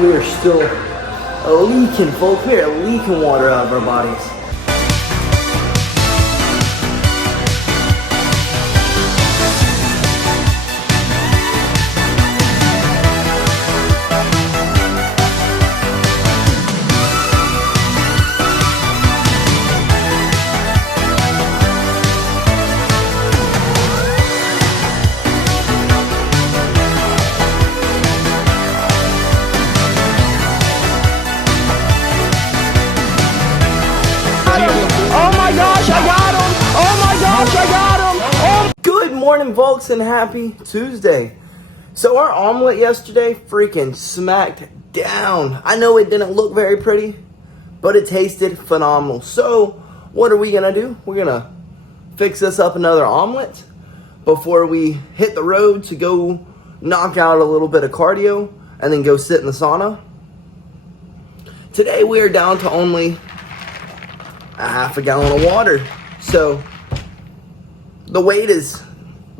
We are still leaking, folks. We are leaking water out of our bodies. Good morning, folks, and happy Tuesday. So our omelet yesterday freaking smacked down. I know it didn't look very pretty, but it tasted phenomenal. So what are we gonna do? We're gonna fix this up another omelet before we hit the road to go knock out a little bit of cardio and then go sit in the sauna. Today we are down to only a half a gallon of water. So the weight is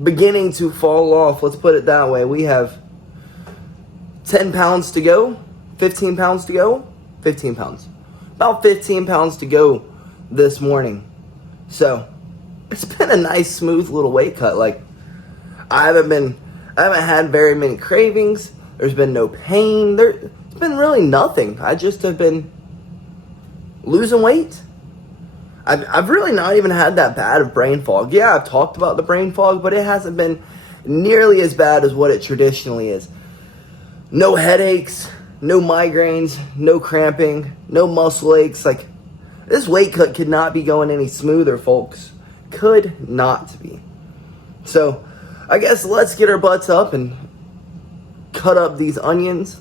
beginning to fall off. Let's put it that way. We have 10 pounds to go, 15 pounds to go, 15 pounds. About 15 pounds to go this morning. So it's been a nice, smooth little weight cut. Like I haven't had very many cravings. There's been no pain. There's been really nothing. I just have been losing weight. I've really not even had that bad of brain fog. Yeah, I've talked about the brain fog, but it hasn't been nearly as bad as what it traditionally is. No headaches, no migraines, no cramping, no muscle aches. Like, this weight cut could not be going any smoother, folks. Could not be. So, I guess let's get our butts up and cut up these onions,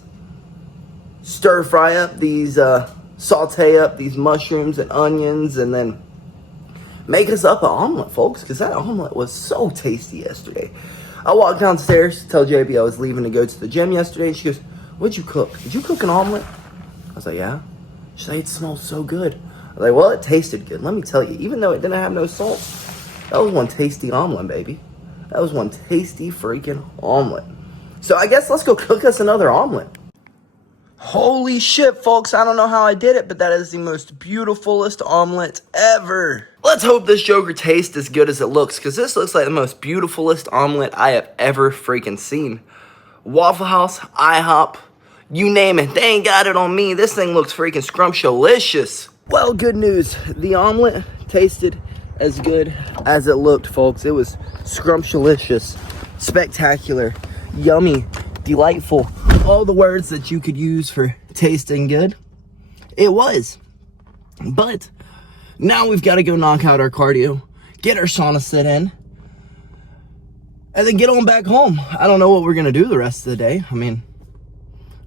stir fry up these, saute up these mushrooms and onions, and then make us up an omelet, folks, because that omelet was so tasty yesterday. I walked downstairs to tell JB I was leaving to go to the gym yesterday. She goes, "What'd you cook? Did you cook an omelet?" I was like, "Yeah." She's like, "It smells so good." I was like, "Well, it tasted good. Let me tell you, even though it didn't have no salt, that was one tasty omelet, baby. That was one tasty freaking omelet." So I guess let's go cook us another omelet. Holy shit, folks, I don't know how I did it, but that is the most beautifulest omelet ever. Let's hope this joker tastes as good as it looks, because this looks like the most beautifulest omelet I have ever freaking seen. Waffle House, IHOP, you name it, they ain't got it on me. This thing looks freaking scrumptious. Well, good news. The omelet tasted as good as it looked, folks. It was scrumptious, spectacular, yummy, delightful. All the words that you could use for tasting good. It was. But now we've got to go knock out our cardio, get our sauna sit in, and then get on back home. I don't know what we're going to do the rest of the day. I mean,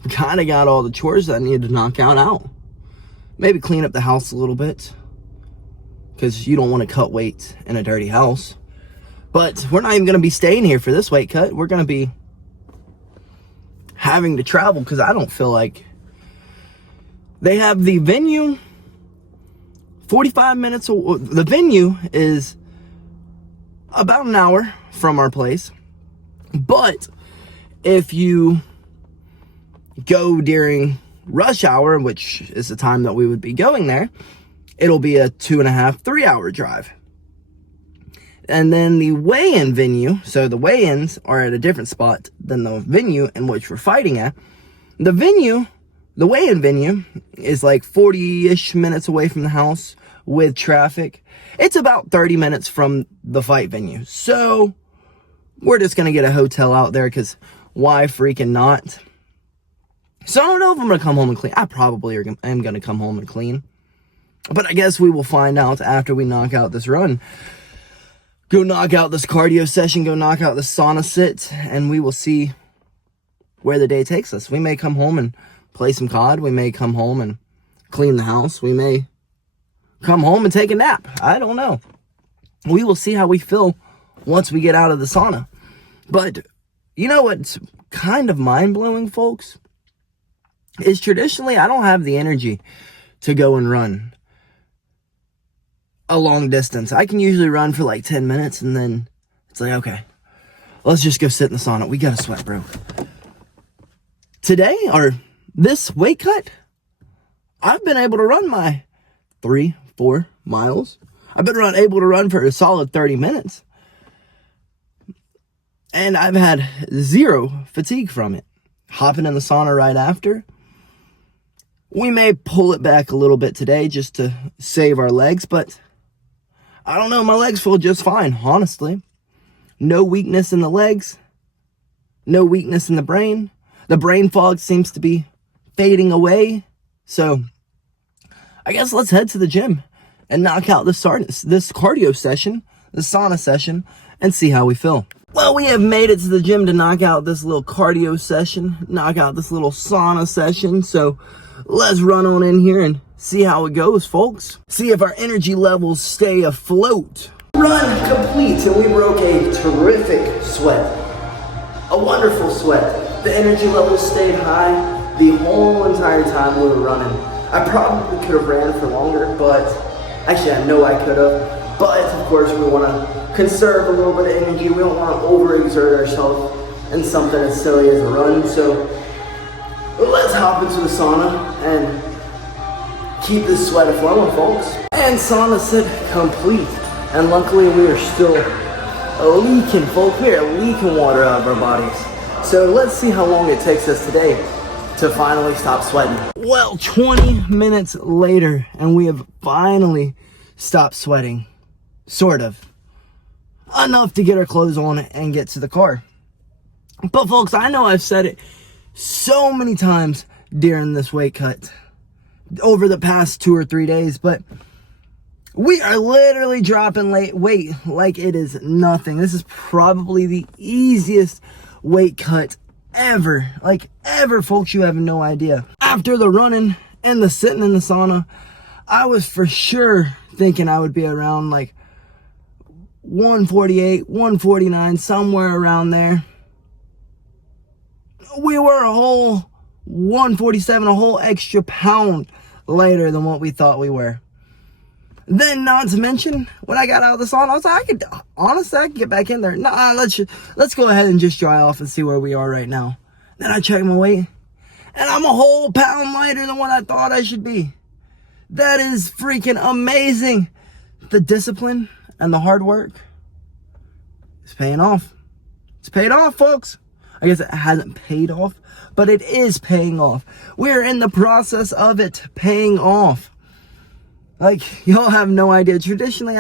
we kind of got all the chores that I needed to knock out. Maybe clean up the house a little bit, because you don't want to cut weight in a dirty house. But we're not even going to be staying here for this weight cut. We're going to be having to travel, because I don't feel like they have the venue 45 minutes. The venue is about an hour from our place, but if you go during rush hour, which is the time that we would be going there, it'll be a 2.5, 3 hour drive. And then the weigh-in venue, so the weigh-ins are at a different spot than the venue in which we're fighting at. The weigh-in venue is like 40-ish minutes away from the house with traffic. It's about 30 minutes from the fight venue. So we're just going to get a hotel out there, because why freaking not? So I don't know if I'm going to come home and clean. I probably am going to come home and clean. But I guess we will find out after we knock out this run. Go knock out this cardio session, go knock out the sauna sit, and we will see where the day takes us. We may come home and play some COD. We may come home and clean the house. We may come home and take a nap. I don't know. We will see how we feel once we get out of the sauna. But you know what's kind of mind-blowing, folks? Is traditionally I don't have the energy to go and run a long distance. I can usually run for like 10 minutes and then it's like, okay, let's just go sit in the sauna. We gotta sweat, bro. Today, or this weight cut, I've been able to run my 3-4 miles. I've been able to run for a solid 30 minutes. And I've had zero fatigue from it. Hopping in the sauna right after. We may pull it back a little bit today just to save our legs, but I don't know, my legs feel just fine, honestly. No weakness in the legs. No weakness in the brain. The brain fog seems to be fading away. So I guess let's head to the gym and knock out this cardio session, the sauna session, and see how we feel. Well, we have made it to the gym to knock out this little cardio session, knock out this little sauna session. So let's run on in here and see how it goes, folks. See if our energy levels stay afloat. Run complete, and we broke a terrific sweat. A wonderful sweat. The energy levels stayed high the whole entire time we were running. I probably could have ran for longer, but actually I know I could have. But of course we want to conserve a little bit of energy. We don't want to overexert ourselves in something as silly as a run. So let's hop into the sauna and keep this sweat flowing, folks. And sauna sit complete. And luckily we are still leaking, folks. We are leaking water out of our bodies. So let's see how long it takes us today to finally stop sweating. Well, 20 minutes later, and we have finally stopped sweating. Sort of. Enough to get our clothes on and get to the car. But folks, I know I've said it so many times during this weight cut over the past 2 or 3 days, but we are literally dropping weight like it is nothing. This is probably the easiest weight cut ever. Like ever, folks, you have no idea. After the running and the sitting in the sauna, I was for sure thinking I would be around like 148, 149, somewhere around there. We were a whole 147, a whole extra pound lighter than what we thought we were. Then, not to mention, when I got out of the sauna, I was like, I could get back in there. Nah, let's go ahead and just dry off and see where we are right now. Then I checked my weight, and I'm a whole pound lighter than what I thought I should be. That is freaking amazing. The discipline and the hard work is paying off. It's paid off, folks. I guess it hasn't paid off, but it is paying off. We're in the process of it paying off. Like, y'all have no idea. Traditionally,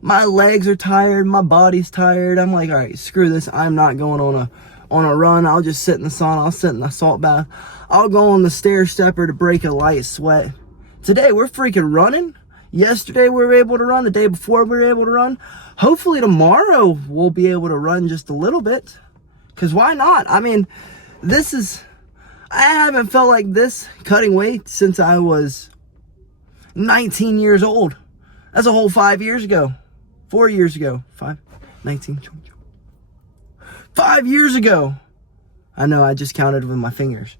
my legs are tired, my body's tired. I'm like, all right, screw this. I'm not going on a run. I'll just sit in the sauna. I'll sit in the salt bath. I'll go on the stair stepper to break a light sweat. Today, we're freaking running. Yesterday, we were able to run. The day before, we were able to run. Hopefully, tomorrow, we'll be able to run just a little bit. Because why not? I mean, I haven't felt like this cutting weight since I was 19 years old. That's a whole 5 years ago. 4 years ago. 19, 20. 5 years ago. I know, I just counted with my fingers.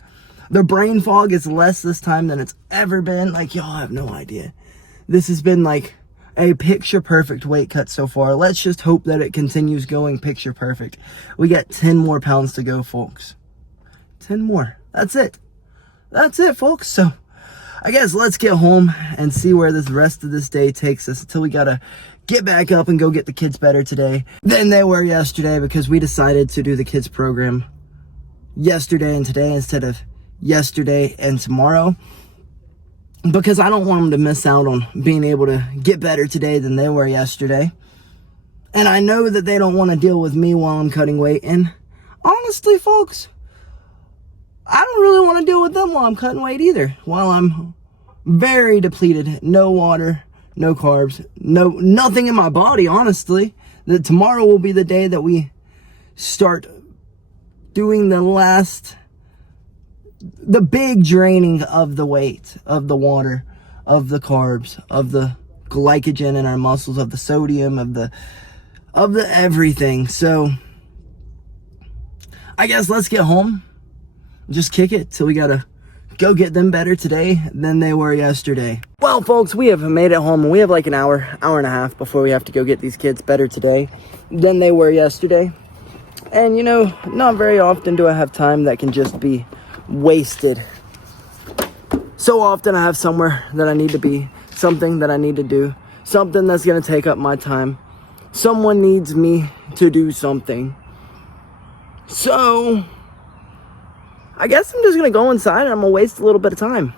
The brain fog is less this time than it's ever been. Like, y'all have no idea. This has been like a picture perfect weight cut so far. Let's just hope that it continues going picture perfect. We got 10 more pounds to go, folks. 10 more. That's it. That's it, folks. So I guess let's get home and see where this rest of this day takes us until we gotta get back up and go get the kids better today than they were yesterday, because we decided to do the kids program yesterday and today instead of yesterday and tomorrow, because I don't want them to miss out on being able to get better today than they were yesterday. And I know that they don't want to deal with me while I'm cutting weight. And honestly, folks, I don't really want to deal with them while I'm cutting weight either. While I'm very depleted, no water, no carbs, nothing in my body, honestly. That tomorrow will be the day that we start doing the big draining of the weight, of the water, of the carbs, of the glycogen in our muscles, of the sodium, of the everything. So I guess let's get home. Just kick it till we gotta go get them better today than they were yesterday. Well, folks, we have made it home, and we have like an hour and a half before we have to go get these kids better today than they were yesterday. And you know, not very often do I have time that can just be wasted So often I have somewhere that I need to be, something that I need to do, something that's going to take up my time. Someone needs me to do something. So I guess I'm just going to go inside and I'm going to waste a little bit of time.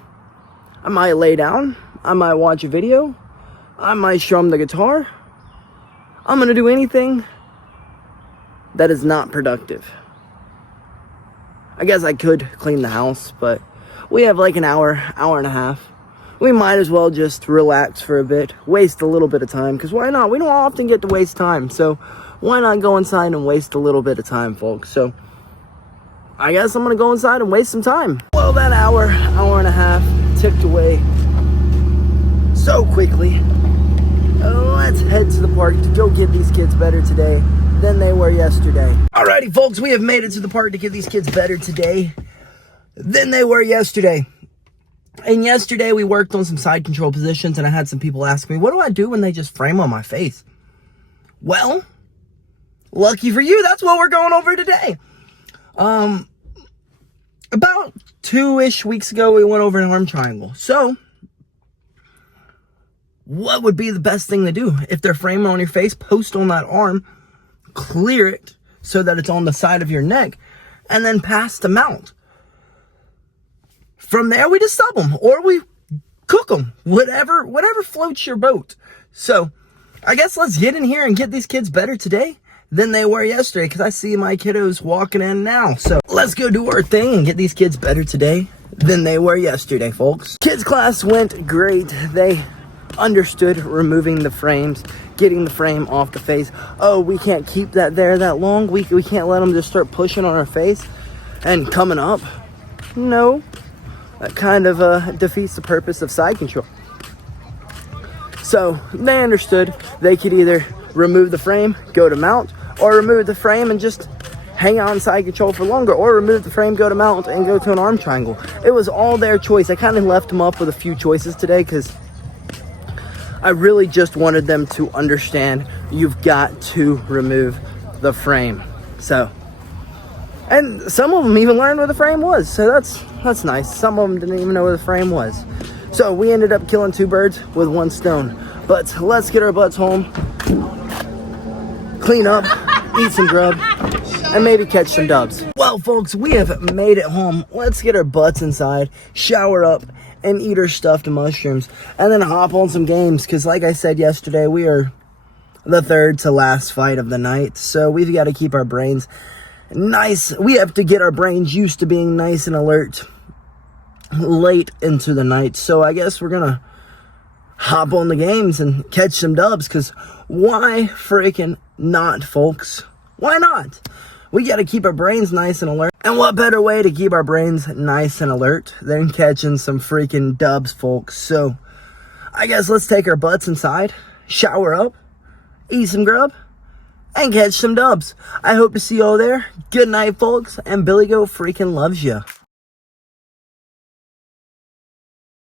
I might lay down. I might watch a video. I might strum the guitar. I'm going to do anything that is not productive. I guess I could clean the house, but we have like an hour, hour and a half. We might as well just relax for a bit, waste a little bit of time, because why not? We don't often get to waste time, so why not go inside and waste a little bit of time, folks? So I guess I'm going to go inside and waste some time. Well, that hour, hour and a half ticked away so quickly. Let's head to the park to go get these kids better today than they were yesterday. Alrighty, folks, we have made it to the park to get these kids better today than they were yesterday. And yesterday we worked on some side control positions, and I had some people ask me, what do I do when they just frame on my face? Well, lucky for you, that's what we're going over today. About 2-ish weeks ago, we went over an arm triangle. So what would be the best thing to do? If they're framing on your face, post on that arm, clear it so that it's on the side of your neck, and then pass the mount. From there, we just sub them, or we cook them, whatever floats your boat. So I guess let's get in here and get these kids better today than they were yesterday, because I see my kiddos walking in now. So let's go do our thing and get these kids better today than they were yesterday, folks. Kids class went great. They understood removing the frames, getting the frame off the face. Oh, we can't keep that there that long. We can't let them just start pushing on our face and coming up. No, that kind of defeats the purpose of side control. So they understood they could either remove the frame, go to mount, or remove the frame and just hang out in side control for longer, or remove the frame, go to mount, and go to an arm triangle. It was all their choice. I kind of left them up with a few choices today because I really just wanted them to understand you've got to remove the frame. So, and some of them even learned where the frame was, so that's nice. Some of them didn't even know where the frame was. So we ended up killing 2 birds with 1 stone. But let's get our butts home, clean up, eat some grub, and maybe catch some dubs. Well, folks, we have made it home. Let's get our butts inside, shower up, and eat our stuffed mushrooms, and then hop on some games, because like I said yesterday, we are the 3rd to last fight of the night, so we've got to keep our brains nice. We have to get our brains used to being nice and alert late into the night, so I guess we're gonna hop on the games and catch some dubs, because why freaking not, folks? Why not? We got to keep our brains nice and alert. And what better way to keep our brains nice and alert than catching some freaking dubs, folks? So I guess let's take our butts inside, shower up, eat some grub, and catch some dubs. I hope to see you all there. Good night, folks, and BillyGoat freaking loves you.